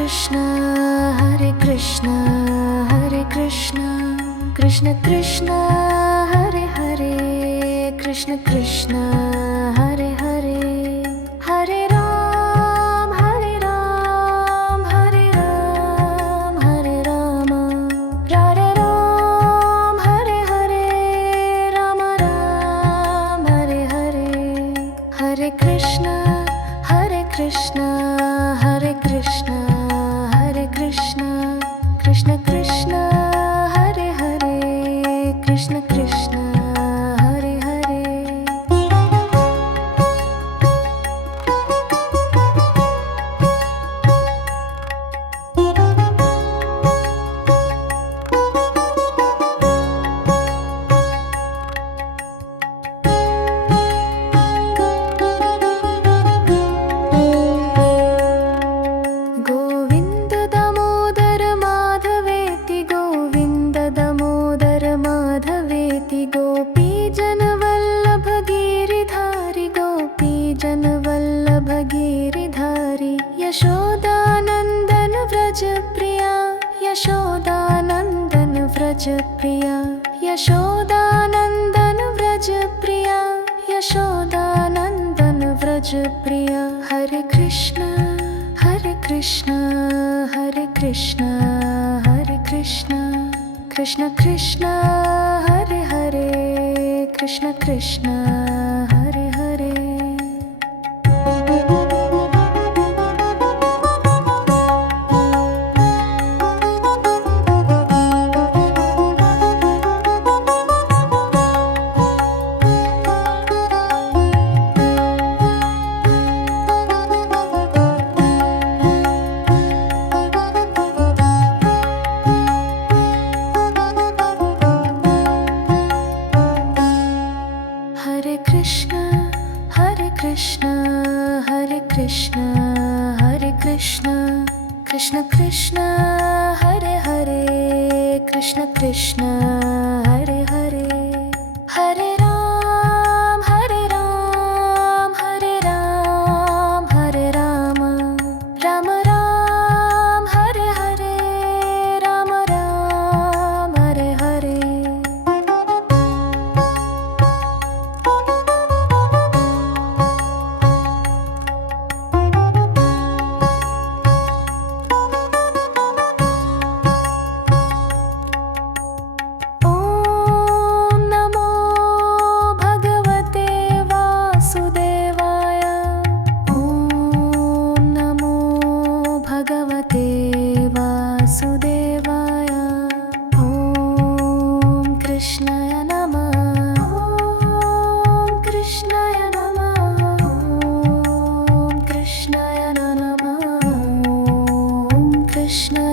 Krishna Hare Krishna Hare Krishna Krishna Krishna Hare Hare Krishna Krishna Hare Hare Hare Ram Hare Ram Hare Ram Hare Rama Hare Ram Hare Hare Rama Ram Hare Hare Hare Krishna Hare Krishna Hare Krishna Hare Krishna Krishna Krishna Hare Hare Krishna Krishna Hare Hare Govind Damodar माधवेति Govind Damodar माधवेति गोपीजनवल्लभ गिरिधारि गोपीजनवल्लभ गिरिधारि Yashodanandan व्रजप्रिया Yashodanandan व्रजप्रिया Yashodanandan व्रजप्रिया Yashodanandan व्रजप्रिया हरे Krishna Hare Krishna Hare Krishna Hare Krishna Krishna Krishna Hare Hare Krishna Krishna Hare Hare Hare Krishna Hare Krishna Hare Krishna Hare Krishna Krishna Krishna Hare Hare Krishna Krishna Hare Hare Hare Ram Hare Ram Hare Ram Hare Rama Rama Ram Hare Hare Rama Ram Hare Hare ॐ नमो भगवते वासुदेवाय ॐ नमो भगवते वासुदेवाय ॐ कृष्णाय नमः ॐ कृष्णाय नमः ॐ कृष्णाय नमः ॐ कृष्णाय